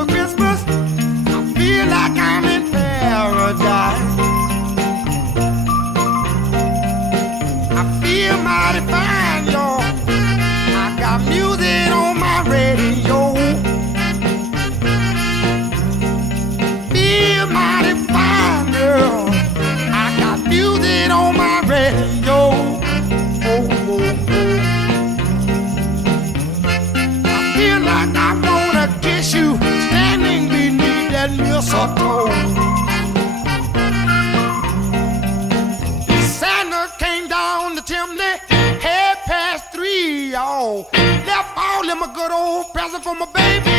for Christmas. I feel like I'm in paradise. I feel mighty fine, y'all. I got music on my radio. Feel mighty fine, girl. I got music on my radio. Oh, oh, oh. I feel like I wanna kiss you standing beneath that mistletoe. Santa came down the chimney, 3:30, y'all. Left all them a good old present for my baby.